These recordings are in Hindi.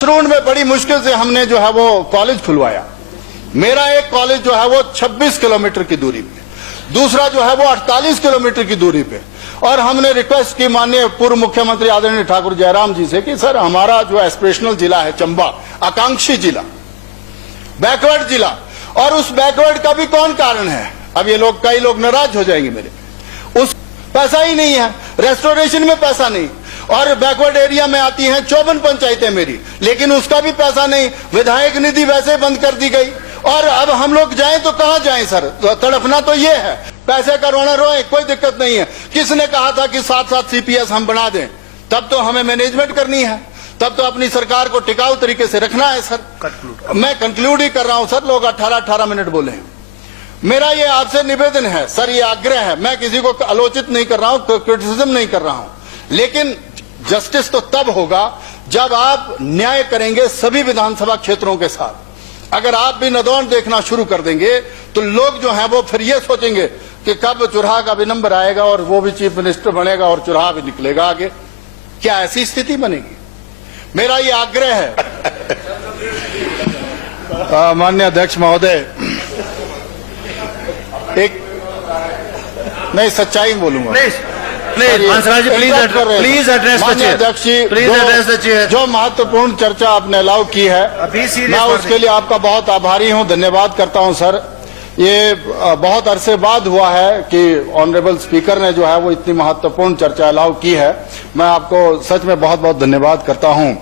रोड में बड़ी मुश्किल से हमने जो है वो कॉलेज खुलवाया। मेरा एक कॉलेज जो है वो 26 किलोमीटर की दूरी पे, दूसरा जो है वो 48 किलोमीटर की दूरी पे। और हमने रिक्वेस्ट की माननीय पूर्व मुख्यमंत्री आदरणीय ठाकुर जयराम जी से कि सर हमारा जो एस्पिरेशनल जिला है चंबा, आकांक्षी जिला, बैकवर्ड जिला, और उस बैकवर्ड का भी कौन कारण है? अब ये लोग, कई लोग नाराज हो जाएंगे मेरे, उस पैसा ही नहीं है, रेस्टोरेशन में पैसा नहीं, और बैकवर्ड एरिया में आती हैं 54 पंचायतें मेरी, लेकिन उसका भी पैसा नहीं। विधायक निधि वैसे बंद कर दी गई, और अब हम लोग जाएं तो कहां जाएं सर? तो तड़पना तो ये है, पैसे का रोना रोए, कोई दिक्कत नहीं है। किसने कहा था कि 7-7 CPS हम बना दें? तब तो हमें मैनेजमेंट करनी है, तब तो अपनी सरकार को टिकाऊ तरीके से रखना है सर। मैं कंक्लूड ही कर रहा हूं सर, लोग 18-18 मिनट बोले हैं। मेरा ये आपसे निवेदन है सर, ये आग्रह है, मैं किसी को आलोचित नहीं कर रहा हूं, क्रिटिसिज्म नहीं कर रहा हूं, लेकिन जस्टिस तो तब होगा जब आप न्याय करेंगे सभी विधानसभा क्षेत्रों के साथ। अगर आप भी नदौन देखना शुरू कर देंगे तो लोग जो हैं वो फिर ये सोचेंगे कि कब चुराहा का भी नंबर आएगा और वो भी चीफ मिनिस्टर बनेगा और चुराहा भी निकलेगा आगे। क्या ऐसी स्थिति बनेगी? मेरा ये आग्रह है। माननीय अध्यक्ष महोदय, एक मैं सच्चाई बोलूंगा। प्लीज एड्रेस अध्यक्ष जी, जो महत्वपूर्ण चर्चा आपने अलाउ की है, मैं उसके लिए आपका बहुत आभारी हूं, धन्यवाद करता हूं सर। ये बहुत अरसे बाद हुआ है कि ऑनरेबल स्पीकर ने जो है वो इतनी महत्वपूर्ण चर्चा अलाउ की है। मैं आपको सच में बहुत बहुत धन्यवाद करता हूं,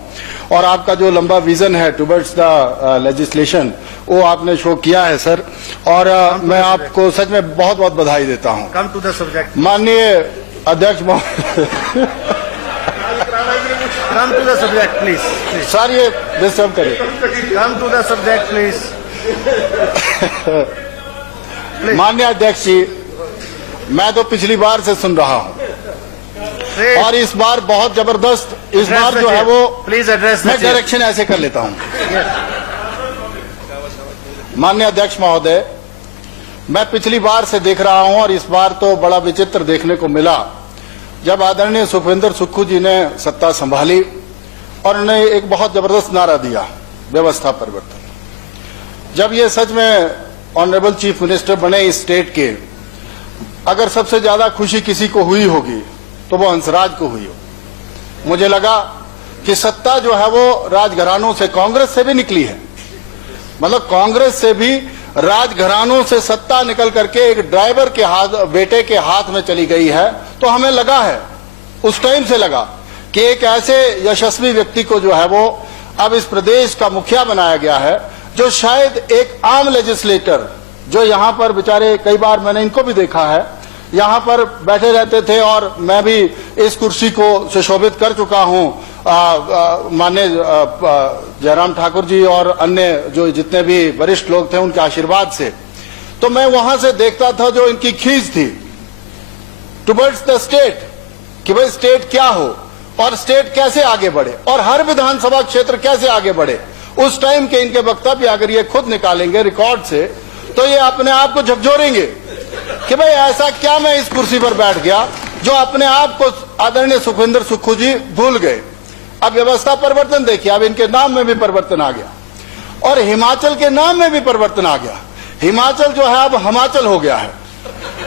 और आपका जो लंबा विजन है टुवर्ड्स द लेजिस्लेशन, वो आपने शो किया है सर, और मैं आपको सच में बहुत बहुत बधाई देता हूं। Come to the subject. माननीय अध्यक्ष come to the subject please. Sir ये डिस्टर्ब करिए। Come to the subject please. माननीय अध्यक्ष जी, मैं तो पिछली बार से सुन रहा हूं, और इस बार बहुत जबरदस्त, इस बार जो है वो प्लीज एड्रेस, मैं डायरेक्शन ऐसे कर लेता हूं। माननीय अध्यक्ष महोदय, मैं पिछली बार से देख रहा हूं, और इस बार तो बड़ा विचित्र देखने को मिला। जब आदरणीय सुखविंदर सुक्खू जी ने सत्ता संभाली और उन्होंने एक बहुत जबरदस्त नारा दिया, व्यवस्था परिवर्तन। जब ये सच में ऑनरेबल चीफ मिनिस्टर बने इस स्टेट के, अगर सबसे ज्यादा खुशी किसी को हुई होगी तो वो हंसराज को हुई हो। मुझे लगा कि सत्ता जो है वो राजघरानों से, कांग्रेस से भी निकली है, मतलब कांग्रेस से भी राजघरानों से सत्ता निकल करके एक ड्राइवर के हाथ, बेटे के हाथ में चली गई है। तो हमें लगा है, उस टाइम से लगा कि एक ऐसे यशस्वी व्यक्ति को जो है वो अब इस प्रदेश का मुखिया बनाया गया है, जो शायद एक आम लेजिस्लेटर, जो यहाँ पर बेचारे, कई बार मैंने इनको भी देखा है, यहाँ पर बैठे रहते थे, और मैं भी इस कुर्सी को सुशोभित कर चुका हूं माननीय जयराम ठाकुर जी और अन्य जो जितने भी वरिष्ठ लोग थे उनके आशीर्वाद से। तो मैं वहां से देखता था जो इनकी खींच थी टुवर्ड्स द स्टेट, कि भाई स्टेट क्या हो और स्टेट कैसे आगे बढ़े, और हर विधानसभा क्षेत्र कैसे आगे बढ़े। उस टाइम के इनके वक्तव्य अगर ये खुद निकालेंगे रिकॉर्ड से, तो ये अपने आप को झकझोरेंगे कि भाई ऐसा क्या मैं इस कुर्सी पर बैठ गया जो अपने आप को आदरणीय सुखविंदर सुक्खू जी भूल गए। अब व्यवस्था परिवर्तन देखिए, अब इनके नाम में भी परिवर्तन आ गया, और हिमाचल के नाम में भी परिवर्तन आ गया। हिमाचल जो है अब हिमाचल हो गया है,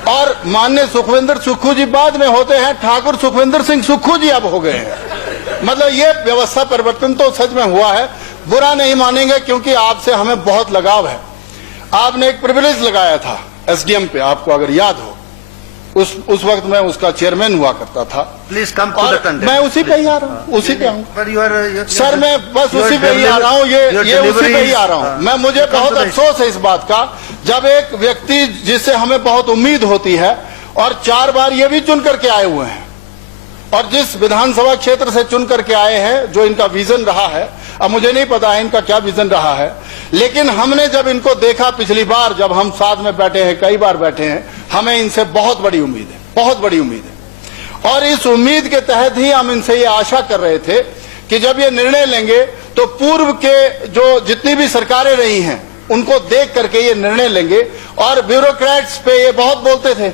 और माननीय सुखविंदर सुक्खू जी बाद में होते हैं ठाकुर सुखविंदर सिंह सुक्खू जी अब हो गए हैं। मतलब ये व्यवस्था परिवर्तन तो सच में हुआ है। बुरा नहीं मानेंगे, क्योंकि आपसे हमें बहुत लगाव है। आपने एक प्रिविलेज लगाया था SDM पे, आपको अगर याद हो, उस वक्त मैं उसका चेयरमैन हुआ करता था। Please come to the content. मैं उसी पे ही आ रहा हूँ, उसी पे आऊँ सर, मैं बस उसी पे ही आ रहा हूँ, ये उसी पे ही आ रहा हूँ मैं। मुझे बहुत अफसोस है इस बात का, जब एक व्यक्ति जिससे हमें बहुत उम्मीद होती है, और 4 बार ये भी चुन करके आए हुए हैं, और जिस विधानसभा क्षेत्र से चुन करके आए हैं, जो इनका विजन रहा है, अब मुझे नहीं पता है इनका क्या विजन रहा है, लेकिन हमने जब इनको देखा पिछली बार, जब हम साथ में बैठे हैं, कई बार बैठे हैं, हमें इनसे बहुत बड़ी उम्मीद है, बहुत बड़ी उम्मीद है। और इस उम्मीद के तहत ही हम इनसे ये आशा कर रहे थे कि जब ये निर्णय लेंगे तो पूर्व के जो जितनी भी सरकारें रही हैं उनको देख करके ये निर्णय लेंगे। और ब्यूरोक्रेट्स पे ये बहुत बोलते थे,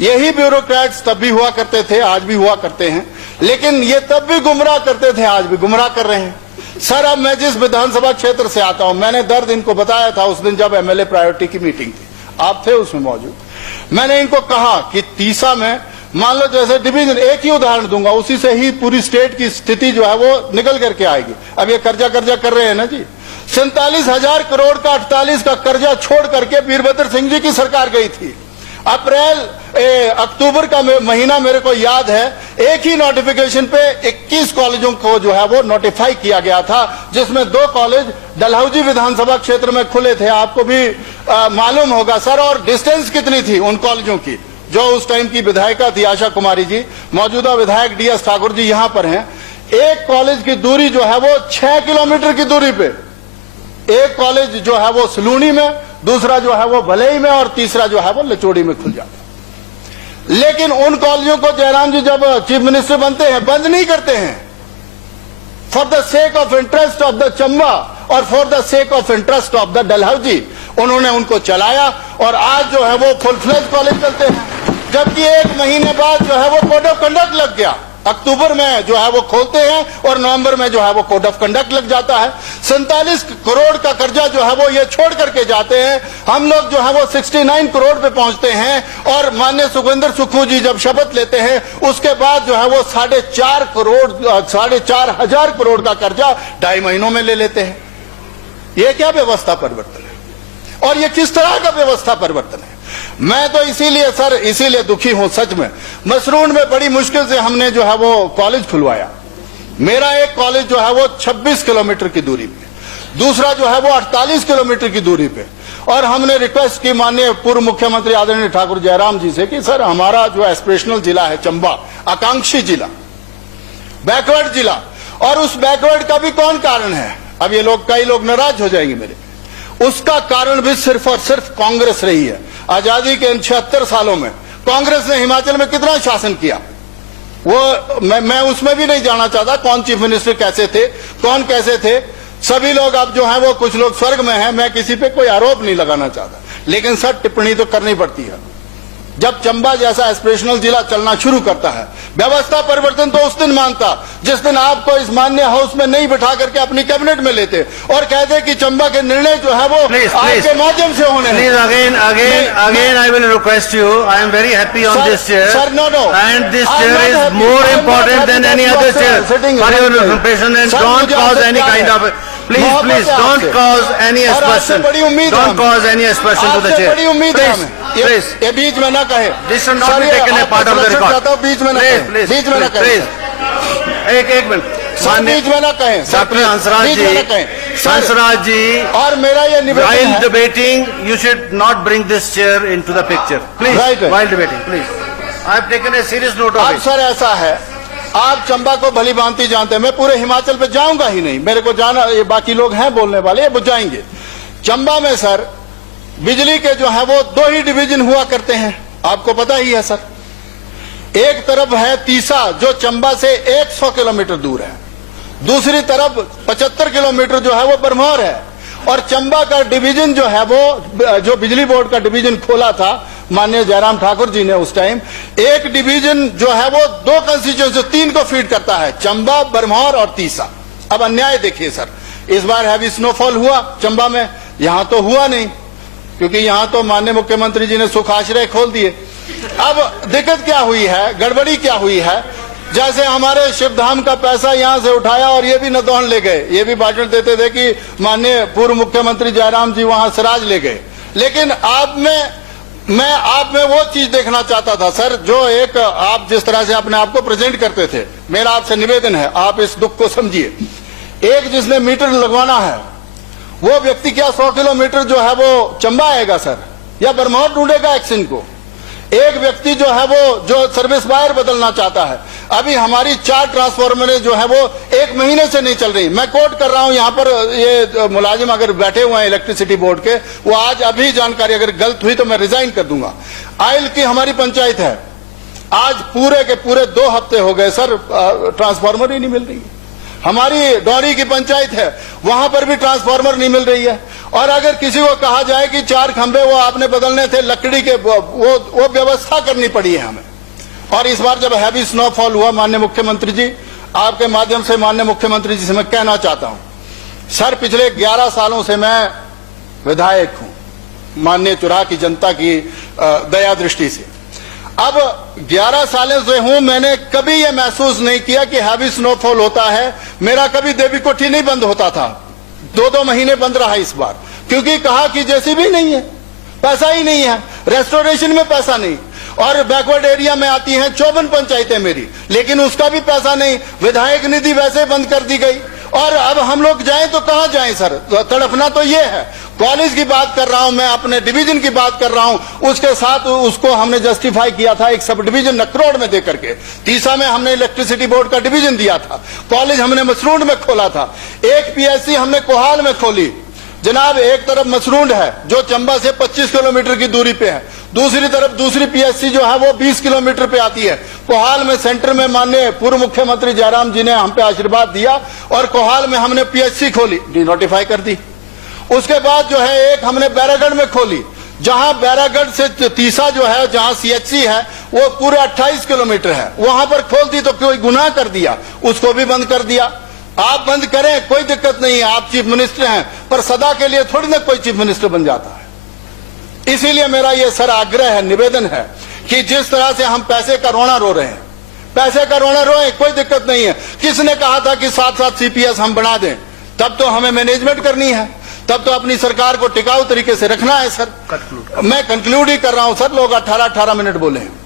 यही ब्यूरोक्रेट्स तब भी हुआ करते थे, आज भी हुआ करते हैं, लेकिन ये तब भी गुमराह करते थे, आज भी गुमराह कर रहे हैं। सर अब मैं जिस विधानसभा क्षेत्र से आता हूं, मैंने दर्द इनको बताया था उस दिन जब एमएलए प्रायोरिटी की मीटिंग थी, आप थे उसमें मौजूद। मैंने इनको कहा कि तीसा में मान लो जैसे डिवीजन, एक ही उदाहरण दूंगा, उसी से ही पूरी स्टेट की स्थिति जो है वो निकल करके आएगी। अब ये कर्जा कर रहे हैं ना जी, 47,000 करोड़ का 48 का कर्जा छोड़ करके वीरभद्र सिंह जी की सरकार गई थी। अक्टूबर का महीना मेरे को याद है, एक ही नोटिफिकेशन पे 21 कॉलेजों को जो है वो नोटिफाई किया गया था, जिसमें 2 कॉलेज डलहौजी विधानसभा क्षेत्र में खुले थे, आपको भी मालूम होगा सर। और डिस्टेंस कितनी थी उन कॉलेजों की, जो उस टाइम की विधायिका थी आशा कुमारी जी, मौजूदा विधायक डीएस ठाकुर जी यहां पर हैं। एक कॉलेज की दूरी जो है वो 6 किलोमीटर की दूरी पे, एक कॉलेज जो है वो सलूनी में, दूसरा जो है वो भलई में, और तीसरा जो है वो लचोड़ी में खुल जाता। लेकिन उन कॉलेजों को जयराम जी जब चीफ मिनिस्टर बनते हैं बंद नहीं करते हैं। For the sake of interest of the Chamba और for the sake of interest of the Dalhousie उन्होंने उनको चलाया, और आज जो है वो फुल फ्लेज कॉलेज चलते हैं। जबकि 1 महीने बाद जो है वो कोड ऑफ कंडक्ट लग गया, अक्टूबर में जो है वो खोलते हैं और नवंबर में जो है वो कोड ऑफ कंडक्ट लग जाता है। 47 करोड़ का कर्जा जो है वो ये छोड़ करके जाते हैं। हम लोग जो है वो 69 करोड़ पे पहुंचते हैं, और माननीय सुखविंदर सुक्खू जी जब शपथ लेते हैं उसके बाद जो है वो 4,500 करोड़ का कर्जा 2.5 महीनों में ले लेते हैं। ये क्या व्यवस्था परिवर्तन है, और ये किस तरह का व्यवस्था परिवर्तन है? मैं तो इसीलिए दुखी हूं सच में। मसरून में बड़ी मुश्किल से हमने जो है वो कॉलेज खुलवाया। मेरा एक कॉलेज जो है वो 26 किलोमीटर की दूरी पे, दूसरा जो है वो 48 किलोमीटर की दूरी पे, और हमने रिक्वेस्ट की माननीय पूर्व मुख्यमंत्री आदरणीय ठाकुर जयराम जी से कि सर हमारा जो एस्पिरेशनल जिला है चंबा, आकांक्षी जिला, बैकवर्ड जिला, और उस बैकवर्ड का भी कौन कारण है? अब ये लोग, कई लोग नाराज हो जाएंगे मेरे, उसका कारण भी सिर्फ और सिर्फ कांग्रेस रही है। आजादी के इन 76 सालों में कांग्रेस ने हिमाचल में कितना शासन किया, वो मैं उसमें भी नहीं जाना चाहता कौन चीफ मिनिस्टर कैसे थे, कौन कैसे थे। सभी लोग अब जो है वो, कुछ लोग स्वर्ग में हैं, मैं किसी पे कोई आरोप नहीं लगाना चाहता, लेकिन सर टिप्पणी तो करनी पड़ती है। जब चंबा जैसा एस्पिरेशनल जिला चलना शुरू करता है, व्यवस्था परिवर्तन तो उस दिन मानता जिस दिन आपको इस माननीय हाउस में नहीं बिठा करके अपनी कैबिनेट में लेते और कहते कि चंबा के निर्णय जो है वो आपके माध्यम से होने हैं। Again, I will request you. I am very happy on this chair. Sir, no. And this chair is more important than any other chair. For your information, and don't cause any kind of. Please, don't cause any expression. Don't cause any expression to the chair. Please. ये बीच में ना कहे। This should not be taken a part of the record. बीच में ना कहे। बीच में ना कहे। एक मिनट। बीच में ना कहे। डॉक्टर हंसराज जी, और मेरा ये निवेदन है, while debating, you should not bring this chair into the picture. Please, while debating, please. I have taken a serious note of it. अब सर ऐसा है, आप चंबा को भली भांति जानते हैं, मैं पूरे हिमाचल पे जाऊंगा ही नहीं, मेरे को जाना, ये बाकी लोग हैं बोलने वाले, ये बुझाएंगे। चंबा में सर बिजली के जो है वो 2 ही डिवीजन हुआ करते हैं, आपको पता ही है सर। एक तरफ है तीसा जो चंबा से 100 किलोमीटर दूर है, दूसरी तरफ 75 किलोमीटर जो है वो बरमौर है। और चंबा का डिवीजन जो है वो, जो बिजली बोर्ड का डिवीजन खोला था माननीय जयराम ठाकुर जी ने उस टाइम, एक डिवीजन जो है वो 2 कंस्टिट्यूएंसी 3 को फीड करता है, चंबा, बरमौर और तीसा। अब अन्याय देखिए सर, इस बार हैवी स्नोफॉल हुआ चंबा में, यहां तो हुआ नहीं, क्योंकि यहां तो माननीय मुख्यमंत्री जी ने सुख आश्रय खोल दिए। अब दिक्कत क्या हुई है, गड़बड़ी क्या हुई है, जैसे हमारे शिवधाम का पैसा यहां से उठाया और ये भी नदौन ले गए, ये भी भाषण देते थे कि माननीय पूर्व मुख्यमंत्री जयराम जी वहां सराज ले गए। लेकिन मैं आप में वो चीज देखना चाहता था सर, जो एक आप जिस तरह से अपने आप को प्रेजेंट करते थे, मेरा आपसे निवेदन है आप इस दुख को समझिए। एक जिसने मीटर लगवाना है वो व्यक्ति क्या 100 किलोमीटर जो है वो चंबा आएगा सर, या बरमौर ढूंढेगा एक्शन को? एक व्यक्ति जो है वो जो सर्विस वायर बदलना चाहता है, अभी हमारी 4 ट्रांसफार्मर जो है वो 1 महीने से नहीं चल रही। मैं कोट कर रहा हूं यहाँ पर, ये मुलाजिम अगर बैठे हुए हैं इलेक्ट्रिसिटी बोर्ड के, वो आज अभी जानकारी अगर गलत हुई तो मैं रिजाइन कर दूंगा। आयल की हमारी पंचायत है, आज पूरे के पूरे 2 हफ्ते हो गए सर, ट्रांसफार्मर ही नहीं मिल रही। हमारी डौरी की पंचायत है, वहां पर भी ट्रांसफार्मर नहीं मिल रही है। और अगर किसी को कहा जाए कि 4 खंभे वो आपने बदलने थे लकड़ी के, वो व्यवस्था करनी पड़ी है हमें। और इस बार जब हैवी स्नोफॉल हुआ, माननीय मुख्यमंत्री जी, आपके माध्यम से माननीय मुख्यमंत्री जी से मैं कहना चाहता हूं सर पिछले 11 सालों से मैं विधायक हूं, माननीय चुराह की जनता की दया दृष्टि से। अब 11 सालों से हूं, मैंने कभी यह महसूस नहीं किया कि हैवी स्नोफॉल होता है। मेरा कभी देवी कोठी नहीं बंद होता था, 2-2 महीने बंद रहा इस बार, क्योंकि कहा कि जेसीबी नहीं है, पैसा ही नहीं है, रेस्टोरेशन में पैसा नहीं, और बैकवर्ड एरिया में आती हैं 54 पंचायतें मेरी, लेकिन उसका भी पैसा नहीं। विधायक निधि वैसे बंद कर दी गई, और अब हम लोग जाएं तो कहां जाएं सर? तड़पना तो ये है। कॉलेज की बात कर रहा हूं मैं, अपने डिवीजन की बात कर रहा हूं, उसके साथ उसको हमने जस्टिफाई किया था एक सब डिवीजन नकरोड में देकर के। तीसा में हमने इलेक्ट्रिसिटी बोर्ड का डिवीजन दिया था, कॉलेज हमने मसरूंड में खोला था, एक पीएससी हमने कोहाल में खोली। जनाब, एक तरफ मसरूंड है जो चंबा से 25 किलोमीटर की दूरी पे है, दूसरी तरफ दूसरी पीएससी जो है वो 20 किलोमीटर पे आती है। कोहाल में सेंटर में माननीय पूर्व मुख्यमंत्री जयराम जी ने हम पे आशीर्वाद दिया और कोहाल में हमने पीएससी खोली, डिनोटिफाई कर दी। उसके बाद जो है एक हमने बैरागढ़ में खोली, जहां बैरागढ़ से तीसा जो है जहां सीएचसी है वो पूरे 28 किलोमीटर है, वहां पर खोल दी तो कोई गुनाह कर दिया, उसको भी बंद कर दिया। आप बंद करें, कोई दिक्कत नहीं है, आप चीफ मिनिस्टर हैं, पर सदा के लिए थोड़ी ना कोई चीफ मिनिस्टर बन जाता है। इसीलिए मेरा ये सर आग्रह है, निवेदन है कि जिस तरह से हम पैसे का रोना रो रहे हैं, पैसे का रोना रोए, कोई दिक्कत नहीं है। किसने कहा था कि 7-7 सीपीएस हम बना दें? तब तो हमें मैनेजमेंट करनी है, तब तो अपनी सरकार को टिकाऊ तरीके से रखना है सर। मैं कंक्लूड ही कर रहा हूं सर, लोग 18-18 मिनट बोले हैं।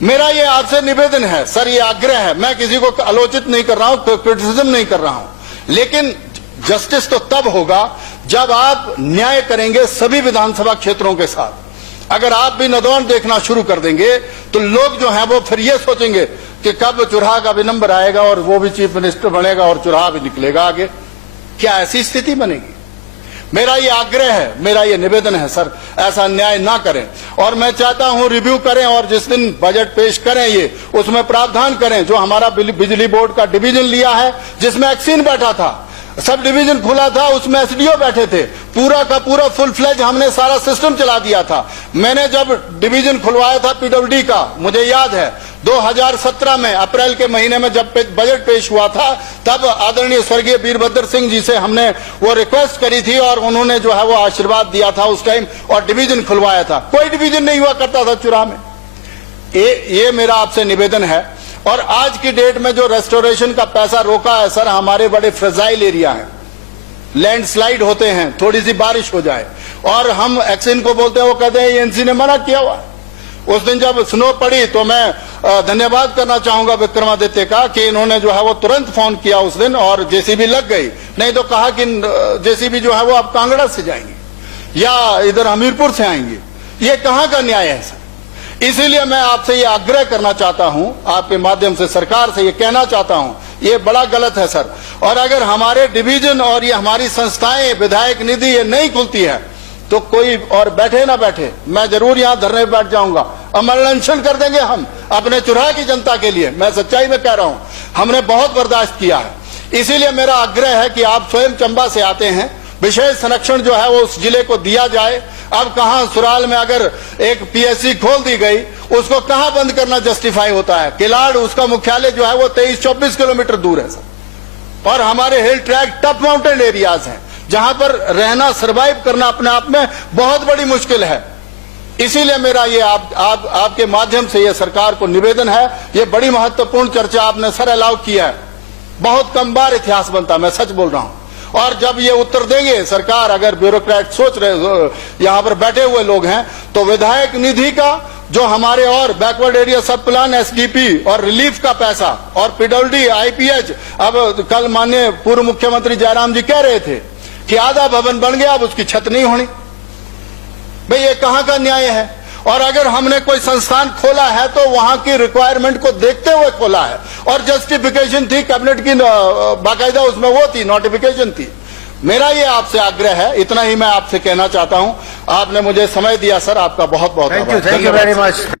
मेरा ये आपसे निवेदन है सर, ये आग्रह है, मैं किसी को आलोचित नहीं कर रहा हूं, क्रिटिसिज्म नहीं कर रहा हूं, लेकिन जस्टिस तो तब होगा जब आप न्याय करेंगे सभी विधानसभा क्षेत्रों के साथ। अगर आप भी नदौन देखना शुरू कर देंगे तो लोग जो हैं वो फिर ये सोचेंगे कि कब चुराह का भी नंबर आएगा और वो भी चीफ मिनिस्टर बनेगा और चुराह भी निकलेगा आगे। क्या ऐसी स्थिति बनेगी? मेरा ये आग्रह है, मेरा ये निवेदन है सर, ऐसा अन्याय ना करें। और मैं चाहता हूं रिव्यू करें और जिस दिन बजट पेश करें ये, उसमें प्रावधान करें। जो हमारा बिजली बोर्ड का डिवीजन लिया है जिसमें एक्सीन बैठा था, सब डिवीजन खुला था, उसमें एसडीओ बैठे थे, पूरा का पूरा फुल फ्लेज हमने सारा सिस्टम चला दिया था। मैंने जब डिवीजन खुलवाया था पीडब्ल्यूडी का, मुझे याद है 2017 में अप्रैल के महीने में जब बजट पेश हुआ था, तब आदरणीय स्वर्गीय वीरभद्र सिंह जी से हमने वो रिक्वेस्ट करी थी और उन्होंने जो है वो आशीर्वाद दिया था उस टाइम और डिवीजन खुलवाया था। कोई डिवीजन नहीं हुआ करता था चुराह में। ये मेरा आपसे निवेदन है। और आज की डेट में जो रेस्टोरेशन का पैसा रोका है सर, हमारे बड़े फ्रेजाइल एरिया हैं, लैंडस्लाइड होते हैं, थोड़ी सी बारिश हो जाए और हम एक्सिन को बोलते हैं, वो कहते हैं एएनसी ने मना किया हुआ। उस दिन जब स्नो पड़ी तो मैं धन्यवाद करना चाहूंगा विक्रमादित्य का कि इन्होंने जो है वो तुरंत फोन किया उस दिन और जेसीबी लग गई, नहीं तो कहा कि जेसीबी जो है वो अब कांगड़ा से जाएंगी या इधर हमीरपुर से आएंगी। ये कहां का न्याय है सर? इसीलिए मैं आपसे ये आग्रह करना चाहता हूं, आपके माध्यम से सरकार से ये कहना चाहता हूं, ये बड़ा गलत है सर। और अगर हमारे डिवीजन और ये हमारी संस्थाएं विधायक निधि ये नहीं खुलती है तो कोई और बैठे ना बैठे, मैं जरूर यहां धरने पे बैठ जाऊंगा, अमल अनशन कर देंगे हम अपने चुराह की जनता के लिए। मैं सच्चाई में कह रहा हूं, हमने बहुत बर्दाश्त किया है। इसीलिए मेरा आग्रह है कि आप स्वयं चंबा से आते हैं, विशेष संरक्षण जो है वो उस जिले को दिया जाए। अब कहां सुराल में अगर एक पीएससी खोल दी गई, उसको कहां बंद करना जस्टिफाई होता है? किलाड़ उसका मुख्यालय जो है वो 23-24 किलोमीटर दूर है सर। और हमारे हिल ट्रैक टफ माउंटेन एरियाज हैं जहां पर रहना, सर्वाइव करना अपने आप में बहुत बड़ी मुश्किल है। इसीलिए मेरा ये आपके माध्यम से ये सरकार को निवेदन है, ये बड़ी महत्वपूर्ण चर्चा आपने सर अलाउ किया है, बहुत कम बार इतिहास बनता, मैं सच बोल रहा हूं। और जब ये उत्तर देंगे सरकार, अगर ब्यूरोक्रेट सोच रहे यहां पर बैठे हुए लोग हैं, तो विधायक निधि का जो हमारे और बैकवर्ड एरिया सब प्लान, एसडीपी और रिलीफ का पैसा और पीडब्ल्यूडी, आईपीएच, अब कल माननीय पूर्व मुख्यमंत्री जयराम जी कह रहे थे कि आधा भवन बन गया, अब उसकी छत नहीं होनी। भाई ये कहां का न्याय है? और अगर हमने कोई संस्थान खोला है तो वहां की रिक्वायरमेंट को देखते हुए खोला है और जस्टिफिकेशन थी कैबिनेट की, बाकायदा उसमें वो थी, नोटिफिकेशन थी। मेरा ये आपसे आग्रह है, इतना ही मैं आपसे कहना चाहता हूं। आपने मुझे समय दिया सर, आपका बहुत बहुत थैंक यू वेरी मच।